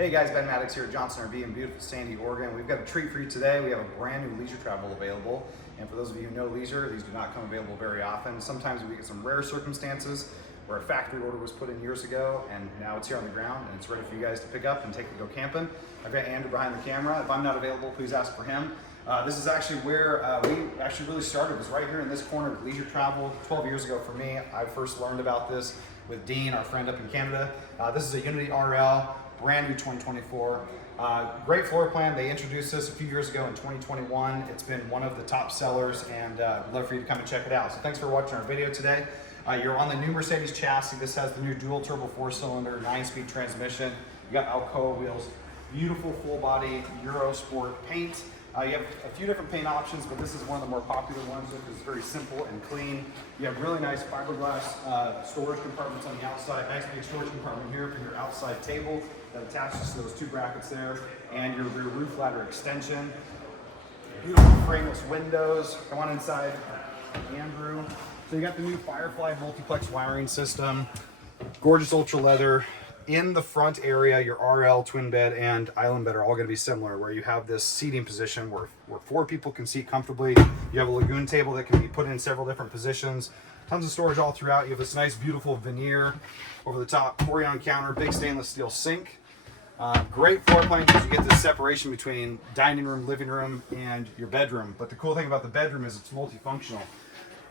Hey guys, Ben Maddox here at Johnson RV in beautiful Sandy, Oregon. We've got a treat for you today. We have a brand new leisure travel available. And for those of you who know leisure, these do not come available very often. Sometimes we get some rare circumstances where a factory order was put in years ago and now it's here on the ground and it's ready for you guys to pick up and take to go camping. I've got Andrew behind the camera. If I'm not available, please ask for him. This is actually where we actually really started, was right here in this corner of leisure travel. 12 years ago for me, I first learned about this with Dean, our friend up in Canada. This is a U24RL. Brand new 2024. Great floor plan. They introduced this a few years ago in 2021. It's been one of the top sellers, and I'd love for you to come and check it out. So thanks for watching our video today. You're on the new Mercedes chassis. This has the new dual turbo 4-cylinder 9-speed transmission. You got Alcoa wheels, beautiful full body Euro Sport paint. You have a few different paint options, but this is one of the more popular ones because it's very simple and clean. You have really nice fiberglass storage compartments on the outside. Nice big storage compartment here for your outside table that attaches to those two brackets there, and your rear roof ladder extension. Beautiful frameless windows. Come on inside, Andrew. So you got the new Firefly multiplex wiring system. Gorgeous Ultraleather. In the front area, your RL, twin bed, and island bed are all going to be similar, where you have this seating position where 4 people can seat comfortably. You have a lagoon table that can be put in several different positions. Tons of storage all throughout. You have this nice, beautiful veneer over the top, Corian counter, big stainless steel sink. Great floor plan because you get this separation between dining room, living room, and your bedroom. But the cool thing about the bedroom is it's multifunctional.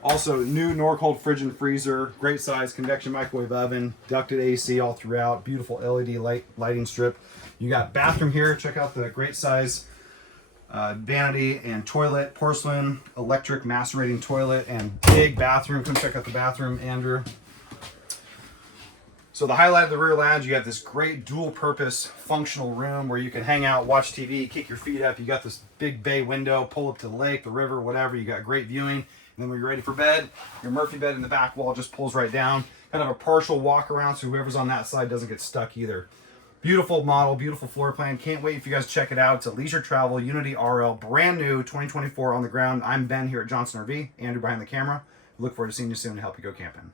Also, new Norcold fridge and freezer, great size convection microwave oven, ducted AC all throughout, beautiful LED lighting strip. You got bathroom here. Check out the great size vanity and toilet, porcelain, electric macerating toilet, and big bathroom. Come check out the bathroom, Andrew. So the highlight of the rear lounge, you have this great dual purpose functional room where you can hang out, watch TV, kick your feet up. You got this big bay window, pull up to the lake, the river, whatever. You got great viewing. And then when you're ready for bed, your Murphy bed in the back wall just pulls right down. Kind of a partial walk around so whoever's on that side doesn't get stuck either. Beautiful model, beautiful floor plan. Can't wait for you guys to check it out. It's a leisure travel U24RL, brand new 2024 on the ground. I'm Ben here at Johnson RV, Andrew behind the camera. Look forward to seeing you soon to help you go camping.